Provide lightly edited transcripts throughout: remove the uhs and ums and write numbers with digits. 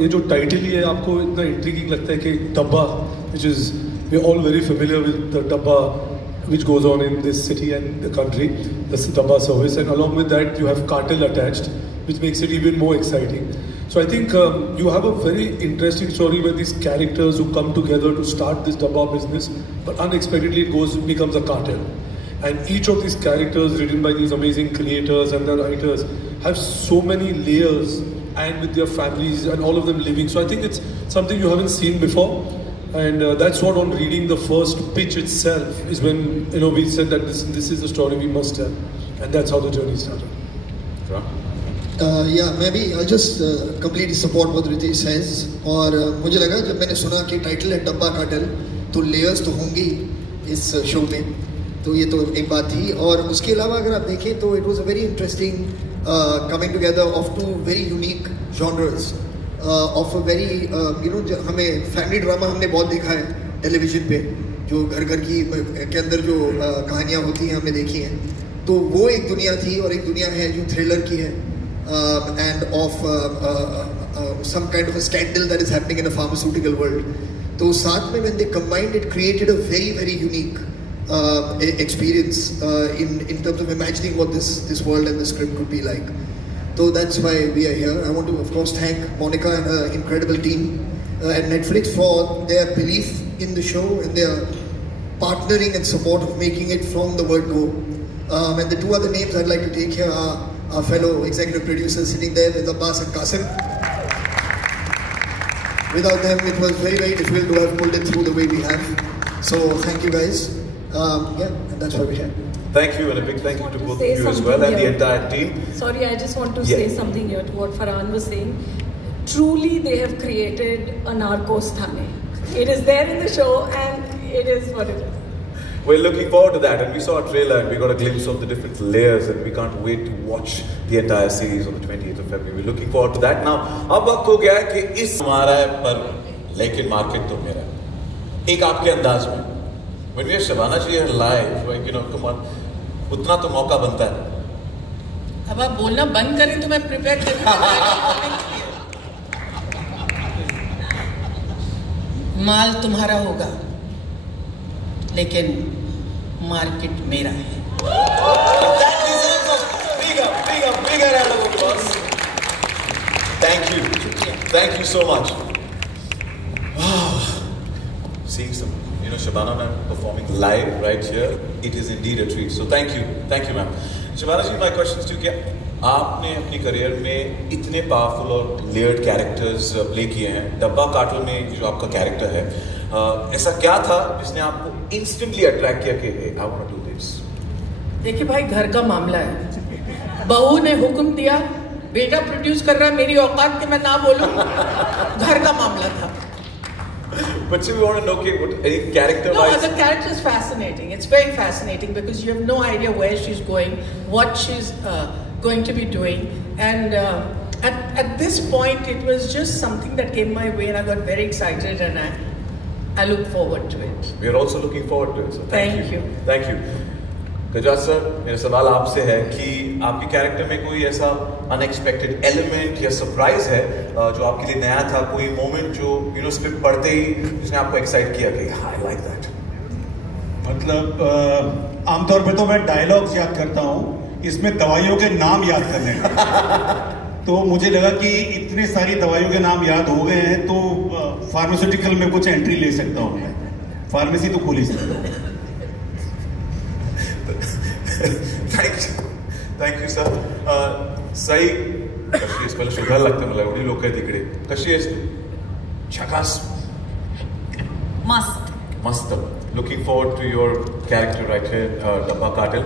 ये जो टाइटल ही है आपको इतना इंट्रिगिंग लगता है कि डब्बा, which is we're all very familiar with the dabba which goes on in this city and the country, the dabba service, and along with that you have cartel attached, which makes it even more exciting. So I think you have a very interesting story where these characters who come together to start this dabba business, but unexpectedly it becomes a cartel. And each of these characters written by these amazing creators and the writers have so many layers, and with their families and all of them living. So I think it's something you haven't seen before. And that's what, on reading the first pitch itself, is when we said that this is the story we must tell, and that's how the journey started. Yeah, maybe I'll just completely support what Ritesh says. और मुझे लगा जब मैंने सुना कि title है डब्बा cartel, तो लेयर्स तो होंगी इस शो में, तो ये तो एक बात थी. और उसके अलावा अगर आप देखें तो it was a very interesting coming together of two very unique genres of a very हमें फैमिली ड्रामा हमने बहुत देखा है टेलीविजन पे, जो घर घर की के अंदर जो कहानियाँ होती हैं हमने देखी हैं. तो वो एक दुनिया थी, और एक दुनिया है जो थ्रिलर की है, and of some kind of a scandal that is happening in a pharmaceutical world. तो साथ में when they combined, it created a very very unique experience in terms of imagining what this world and the script could be like. So that's why we are here. I want to of course thank Monica and her incredible team at Netflix for their belief in the show and their partnering and support of making it from the word go. And the two other names I'd like to take here are our fellow executive producers sitting there with Abbas and Qasim. Without them, it was very, very difficult to have pulled it through the way we have. So thank you guys. Yeah, and that's why we're here. Thank you, and a big thank you to both of you as well, and the entire team. Sorry, I just want to say something here to what Farhan was saying. Truly, they have created a Narcos Thane. It is there in the show, and it is what it is. We're looking forward to that, and we saw a trailer and we got a glimpse of the different layers, and we can't wait to watch the entire series on the 28th of February. We're looking forward to that. Now, अब वक्त हो गया है कि इस हमारा है, पर लेकिन मार्केट तो मेरा एक आपके अंदाज में. When we have Shabana ji here live, like, come on, उतना तो मौका बनता है. अब आप बोलना बंद करें तो मैं प्रिपेयर करूँ. माल तुम्हारा होगा, लेकिन मार्केट मेरा है. That deserves a bigger round of applause. Thank you so much. Seeing some, Shabana ma'am performing live right here, it is indeed a treat. So thank you, ma'am. Shabana ji, my question is to you, आपने अपनी career में इतने powerful और layered characters play किए हैं. डब्बा cartel में जो आपका कैरेक्टर है, ऐसा क्या था जिसने आपको इंस्टेंटली अट्रैक्ट किया कि I want to do this? देखिए भाई, घर का मामला है. बहू ने हुक्म दिया, बेटा प्रोड्यूस कर रहा है, मेरी औकात के मैं ना बोलूं. घर का मामला था. But we want to know what any character wise. No, the character is fascinating. It's very fascinating because you have no idea where she's going, what she's going to be doing, and at this point, it was just something that came my way, and I got very excited, and I look forward to it. We are also looking forward to it. So thank you. Thank you. गजाज sir, मेरा सवाल आपसे है कि आपके character में कोई ऐसा अनएक्सपेक्टेड एलिमेंट या सरप्राइज है जो आपके लिए नया था, कोई मोमेंट जो स्क्रिप्ट पढ़ते ही जिसने आपको एक्साइट किया कि आई लाइक दैट? मतलब आमतौर पे तो मैं डायलॉग्स याद करता हूँ, इसमें दवाइयों के नाम याद करने तो मुझे लगा कि इतनी सारी दवाइयों के नाम याद हो गए हैं तो फार्मास्यूटिकल में कुछ एंट्री ले सकता हूँ मैं. फार्मेसी तो खोल ही सकता हूँ. Thank you, sir. सही कशी आहेस? मला शोधायला लागतं, मला एवढी लोक आहेत इकडे. कशी आहेस तू? झकास. मस्त. Looking forward to your character right here, Dabba Cartel.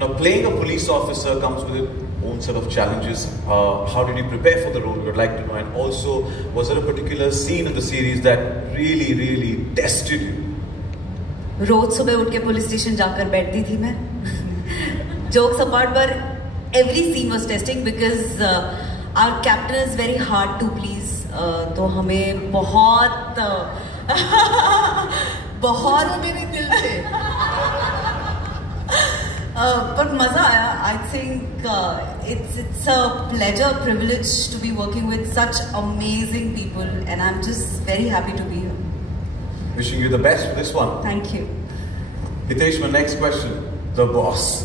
Now, playing a police officer comes with its own set of challenges. How did you prepare for the role? We'd like to know. And also, was there a particular scene in the series that really, really tested you? रोज सुबह उठ के police station जाकर बैठती थी मैं. Jokes apart, but every scene was testing because our captain is very hard to please. तो हमें बहुत मेरे दिल से But maza aaya. I think it's a pleasure, privilege to be working with such amazing people, and I'm just very happy to be here. Wishing you the best for this one. Thank you. Hitesh, my next question: the boss.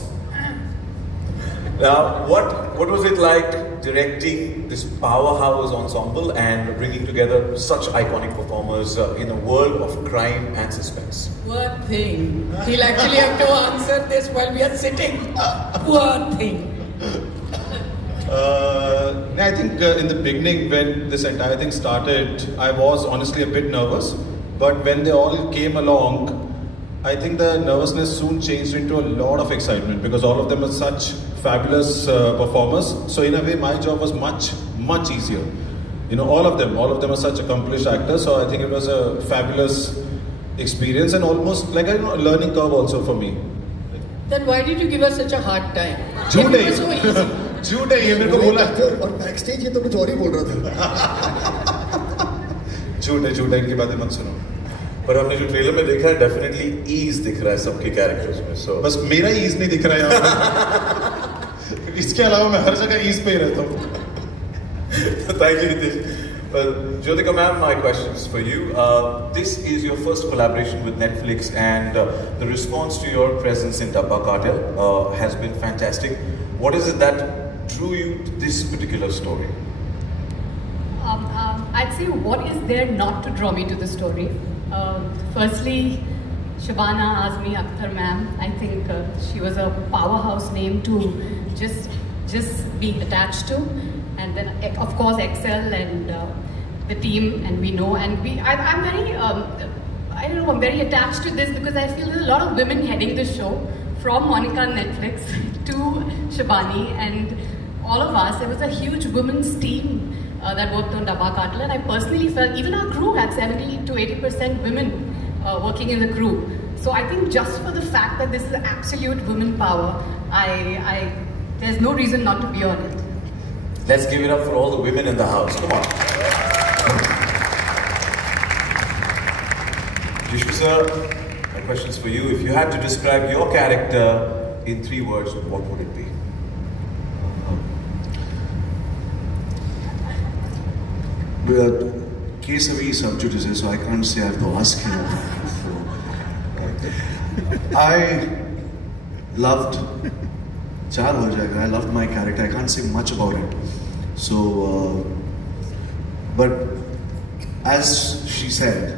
Now, what was it like directing this powerhouse ensemble and bringing together such iconic performers in a world of crime and suspense? Poor thing. He'll actually have to answer this while we are sitting. Poor thing. I think in the beginning, when this entire thing started, I was honestly a bit nervous. But when they all came along, I think the nervousness soon changed into a lot of excitement because all of them are such fabulous performers. So in a way, my job was much easier. You know, all of them are such accomplished actors. So I think it was a fabulous experience and almost like a learning curve also for me. Then why did you give us such a hard time? झूठ It was so easy. है, झूठ है ये मेरे को बोला और backstage ये तो कुछ और ही बोल रहा था. झूठ है इनकी बातें मत सुनो. पर हमने जो ट्रेलर में देखा है, डेफिनेटली ईज दिख रहा है सबके कैरेक्टर्स में. सो बस मेरा ईज नहीं दिख रहा है यहाँ. इसके अलावा मैं हर जगह ईज पे ही रहता हूँ. Thank you, Hitesh. Jyotika ma'am, my question is for you. This is your first collaboration with Netflix, and the response to your presence in Dabba Cartel has been fantastic. What is it that drew you to this particular story? I'd say, what is there not to draw me to the story? Firstly, Shabana Azmi Akhtar ma'am, I think she was a powerhouse name to just be attached to. And then, of course, Excel and the team, and we know, and I'm very, I don't know, I'm very attached to this because I feel there's a lot of women heading the show, from Monica Netflix to Shabani, and all of us. There was a huge women's team that worked on Dabba Cartel, and I personally felt even our crew had 70 to 80% women working in the crew. So I think just for the fact that this is absolute women power, there's no reason not to be on it. Let's give it up for all the women in the house. Come on. Jishnu sir, my question is for you. If you had to describe your character in 3 words, what would it be? Kesavi is subject, so I can't say I have to ask him. I loved I loved my character. I can't say much about it. So, but as she said,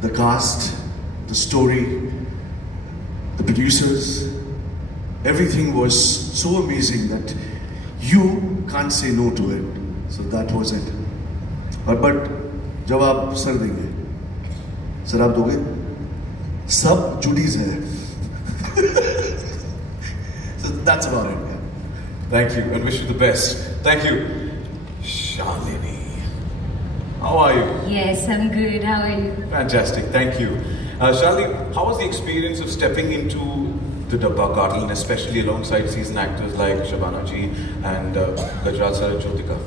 the cast, the story, the producers, everything was so amazing that you can't say no to it. So that was it. But जब आप sir देंगे, sir आप दोगे, सब जुड़ीज है. So that's about it. Yeah. Thank you, and wish you the best. Thank you. Shalini, how are you? Yes, I'm good. How are you? Fantastic, thank you. Shalini, how was the experience of stepping into the Dabba Cartel, and especially alongside seasoned actors like Shabana ji and Gajraj sir and Jyotika?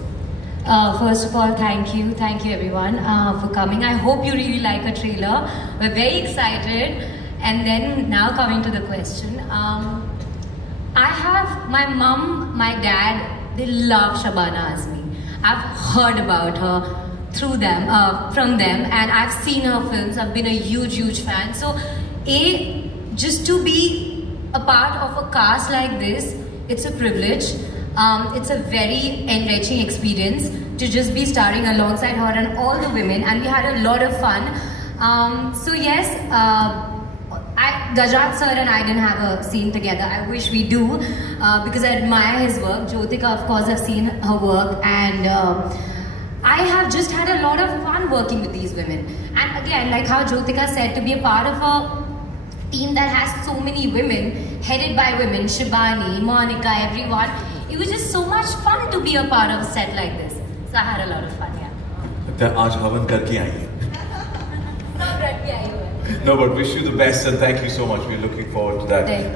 First of all, thank you everyone for coming. I hope you really like our trailer. We're very excited. And then now coming to the question, I have my mum, my dad, they love Shabana Azmi. I've heard about her through them, from them, and I've seen her films. I've been a huge fan. So, just to be a part of a cast like this, it's a privilege. It's a very enriching experience to just be starring alongside her and all the women, and we had a lot of fun. So yes, Gajraj sir and I didn't have a scene together. I wish we do, because I admire his work. Jyotika, of course, I've seen her work, and I have just had a lot of fun working with these women. And again, like how Jyotika said, to be a part of a team that has so many women, headed by women, Shibani, Monica, everyone, it was just so much fun to be a part of a set like this. So I had a lot of fun, yeah. आज हवन करके आई हैं. सब रख के आई हुई है. No, but wish you the best and thank you so much. We're looking forward to that. Thank you.